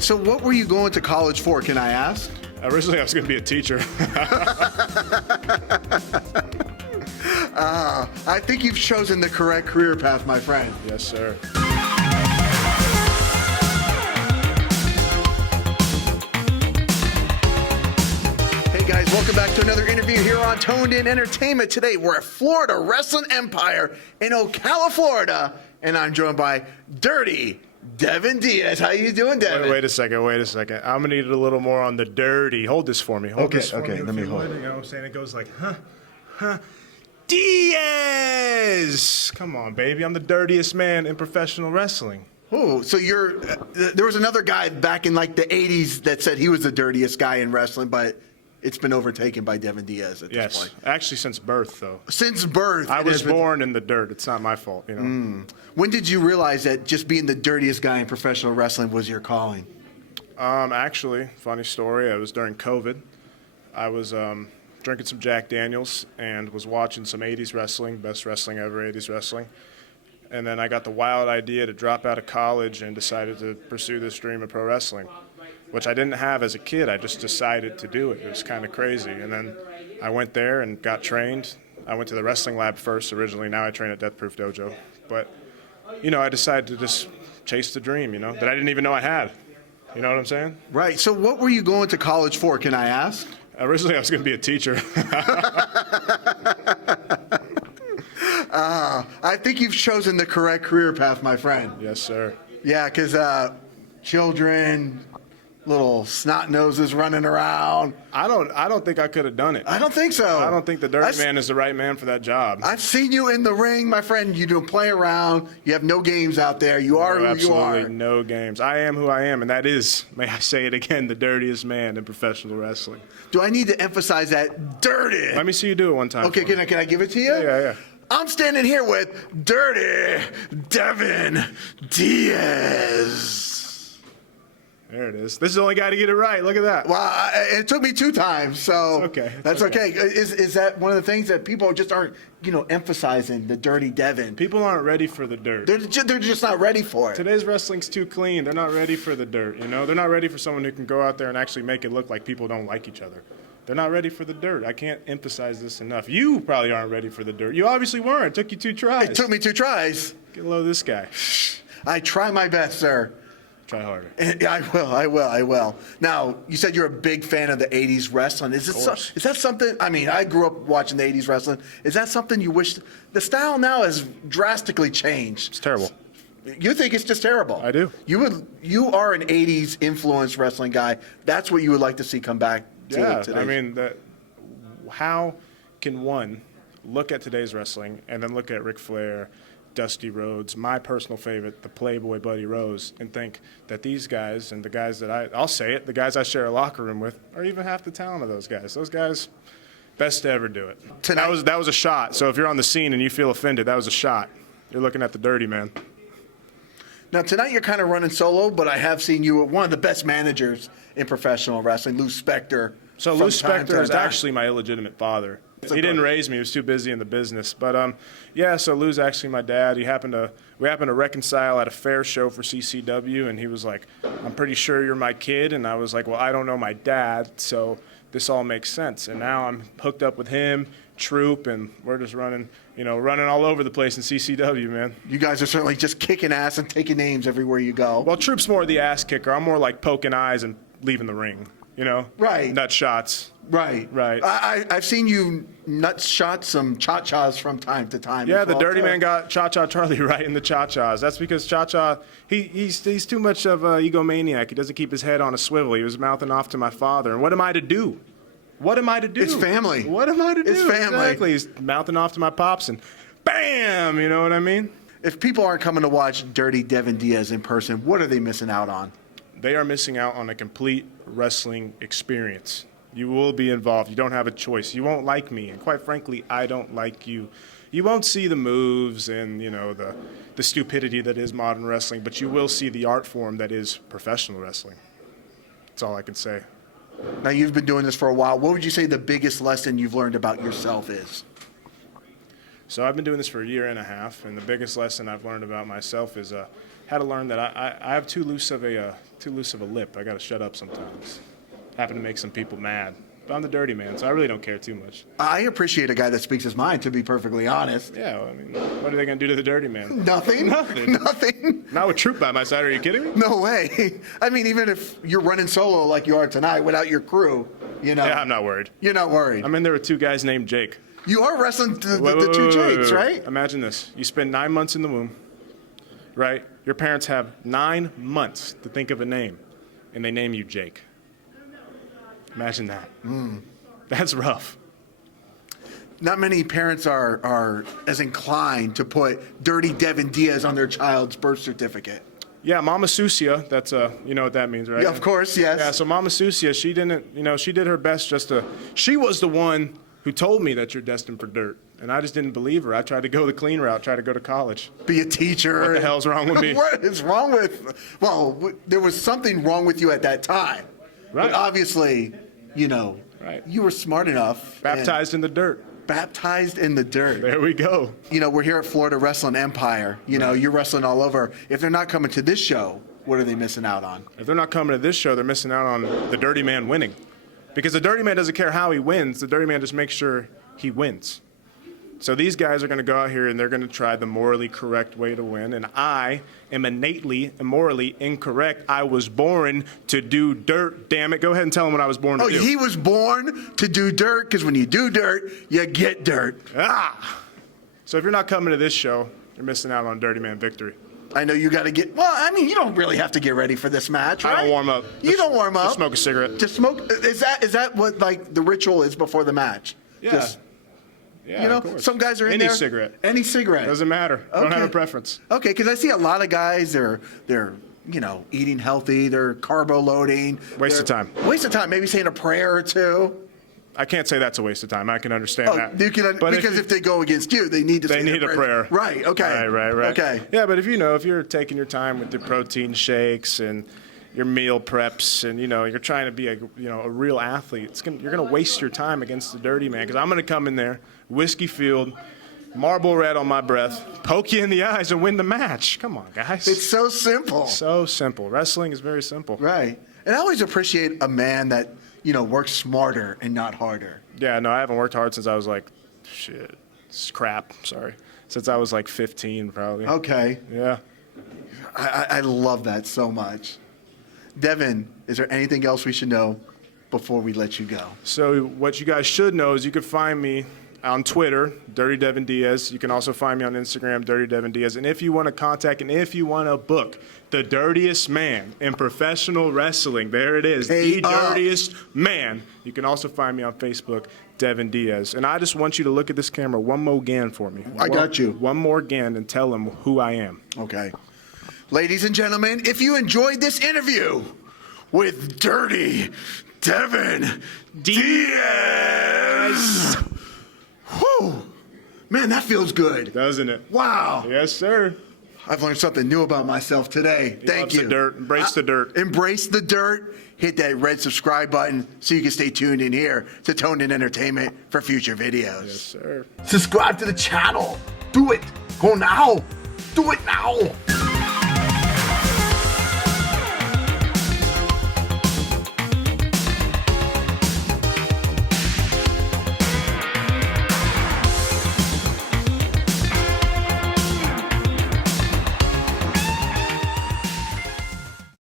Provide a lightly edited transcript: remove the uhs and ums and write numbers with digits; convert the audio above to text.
So what were you going to college for, can I ask? Originally, I was going to be a teacher. I think you've chosen the correct career path, my friend. Yes, sir. Hey guys, welcome back to another interview here on Toned In Entertainment. Today we're at Florida Wrestling Empire in Ocala, Florida, and I'm joined by Dirty Devin Diaz. How you doing, Devin? Wait a second. I'm going to need a little more on the dirty. Hold this for me. Hold this for me. Let me hold it. You know what I'm saying? It goes like, Diaz! Come on, baby. I'm the dirtiest man in professional wrestling. Oh, so you're, there was another guy back in like the 80s that said he was the dirtiest guy in wrestling, but it's been overtaken by Devin Diaz at this point. Actually since birth, though. Since birth. I was born in the dirt. It's not my fault, you know. When did you realize that just being the dirtiest guy in professional wrestling was your calling? Actually, funny story. It was during COVID. I was drinking some Jack Daniels and was watching some 80s wrestling, best wrestling ever, 80s wrestling. And then I got the wild idea to drop out of college and decided to pursue this dream of pro wrestling, which I didn't have as a kid. I just decided to do it. It was kind of crazy. And then I went there and got trained. I went to the wrestling lab first originally. Now I train at Death Proof Dojo. But, you know, I decided to just chase the dream, you know, that I didn't even know I had. You know what I'm saying? Right. So what were you going to college for, can I ask? Originally, I was going to be a teacher. I think you've chosen the correct career path, my friend. Yes, sir. Yeah, because children, little snot noses running around. I don't think I could have done it. I don't think so. I don't think the dirty man is the right man for that job. I've seen you in the ring, my friend. You don't play around. You have no games out there. You are who you are. Absolutely no games. I am who I am, and that is, may I say it again, the dirtiest man in professional wrestling. Do I need to emphasize that? Dirty. Let me see you do it one time. Okay, can I give it to you? Yeah. I'm standing here with Dirty Devin Diaz. There it is. This is the only guy to get it right. Look at that. Well, it took me 2 times, so okay. That's okay. Is that one of the things that people just aren't, emphasizing, the Dirty Devin? People aren't ready for the dirt. They're just not ready for it. Today's wrestling's too clean. They're not ready for the dirt, you know? They're not ready for someone who can go out there and actually make it look like people don't like each other. They're not ready for the dirt. I can't emphasize this enough. You probably aren't ready for the dirt. You obviously weren't. It took you 2 tries. It took me 2 tries. Get low this guy. I try my best, sir. Try harder. I will. Now, you said you're a big fan of the 80s wrestling. Is that something, I grew up watching the 80s wrestling. Is that something you wish, the style now has drastically changed. It's terrible. You think it's just terrible? I do. You are an 80s influenced wrestling guy. That's what you would like to see come back to today. How can one look at today's wrestling and then look at Ric Flair, Dusty Rhodes, my personal favorite, the Playboy Buddy Rose, and think that these guys and the guys that I'll say it, the guys I share a locker room with, are even half the talent of those guys. Those guys, best to ever do it. That was a shot. So if you're on the scene and you feel offended, that was a shot. You're looking at the dirty man. Now, tonight you're kind of running solo, but I have seen you at one of the best managers in professional wrestling, Lou Spectre. So Lou Spectre is actually my illegitimate father. He didn't raise me. He was too busy in the business. But, so Lou's actually my dad. We happened to reconcile at a fair show for CCW, and he was like, I'm pretty sure you're my kid. And I was like, well, I don't know my dad, so this all makes sense. And now I'm hooked up with him, Troop, and we're just running all over the place in CCW, man. You guys are certainly just kicking ass and taking names everywhere you go. Well, Troop's more the ass kicker. I'm more like poking eyes and leaving the ring, Right. Nut shots. Right. I've seen you nut shot some ChaChas from time to time. Yeah, the dirty man got ChaCha Charlie right in the ChaChas. That's because ChaCha, he's too much of an egomaniac. He doesn't keep his head on a swivel. He was mouthing off to my father. And what am I to do? It's family. What am I to do? It's family. Exactly. He's mouthing off to my pops and bam, you know what I mean? If people aren't coming to watch Dirty Devin Diaz in person, what are they missing out on? They are missing out on a complete wrestling experience. You will be involved. You don't have a choice. You won't like me, and quite frankly, I don't like you. You won't see the moves and, the stupidity that is modern wrestling, but you will see the art form that is professional wrestling. That's all I can say. Now, you've been doing this for a while. What would you say the biggest lesson you've learned about yourself is? So I've been doing this for a year and a half, and the biggest lesson I've learned about myself is had to learn that I have too loose of a lip. I got to shut up sometimes. Happen to make some people mad. But I'm the dirty man, so I really don't care too much. I appreciate a guy that speaks his mind, to be perfectly honest. Yeah, I mean, what are they going to do to the dirty man? Nothing. Nothing. Nothing. Not with Troop by my side. Are you kidding me? No way. I mean, even if you're running solo like you are tonight without your crew, you know. Yeah, I'm not worried. You're not worried. I'm in there with two guys named Jake. You are wrestling the two Jakes, right? Imagine this. You spend 9 months in the womb, right? Your parents have 9 months to think of a name, and they name you Jake. Imagine that. That's rough. Not many parents are as inclined to put Dirty Devin Diaz on their child's birth certificate. Yeah, Mama Susia, that's you know what that means, right? Yeah, of course, yes. Yeah, so Mama Susia, she did her best she was the one who told me that you're destined for dirt. And I just didn't believe her. I tried to go the clean route, tried to go to college. Be a teacher. What the hell's wrong with me? What is wrong with, well, there was something wrong with you at that time. Right. But obviously, you know, right. You were smart enough. Baptized in the dirt. Baptized in the dirt. There we go. You know, we're here at Florida Wrestling Empire. You know, you're wrestling all over. If they're not coming to this show, what are they missing out on? If they're not coming to this show, they're missing out on the dirty man winning. Because the dirty man doesn't care how he wins. The dirty man just makes sure he wins. So these guys are going to go out here and they're going to try the morally correct way to win. And I am innately and morally incorrect. I was born to do dirt. Damn it. Go ahead and tell him what I was born to do. Oh, he was born to do dirt because when you do dirt, you get dirt. Ah! So if you're not coming to this show, you're missing out on Dirty Man victory. I know you got to get, well, I mean, you don't really have to get ready for this match, right? I don't warm up. You don't warm up. Just smoke a cigarette. Just smoke. Is that what, like, the ritual is before the match? Yeah. Yeah, you know, of course. some guys are in Any there. cigarette. Any cigarette. Doesn't matter. I don't have a preference. Okay, because I see a lot of guys, they're you know, eating healthy, they're carbo loading. Waste of time. Waste of time, maybe saying a prayer or two. I can't say that's a waste of time. I can understand that. You can, but because if they go against you, they need to say a prayer. Right, okay. Right. Okay. Yeah, but if you're taking your time with your protein shakes and your meal preps and, you're trying to be a real athlete, you're going to waste your time against the dirty man because I'm going to come in there, whiskey fueled, marble red on my breath, poke you in the eyes and win the match. Come on, guys. It's so simple. So simple. Wrestling is very simple. Right. And I always appreciate a man that, works smarter and not harder. Yeah, no, I haven't worked hard since I was since I was like 15 probably. Okay. Yeah. I love that so much. Devin, is there anything else we should know before we let you go? So what you guys should know is you can find me on Twitter, Dirty Devin Diaz. You can also find me on Instagram, Dirty Devin Diaz. And if you want to contact and if you want to book the dirtiest man in professional wrestling, there it is, the dirtiest man. You can also find me on Facebook, Devin Diaz. And I just want you to look at this camera one more again for me. I got you. One more again and tell them who I am. Okay. Ladies and gentlemen, if you enjoyed this interview with Dirty Devin Diaz. Whew. Man, that feels good. Doesn't it? Wow. Yes, sir. I've learned something new about myself today. Thank you. The dirt. Embrace the dirt. Embrace the dirt. Hit that red subscribe button so you can stay tuned in here to Toned In Entertainment for future videos. Yes, sir. Subscribe to the channel. Do it. Go now. Do it now.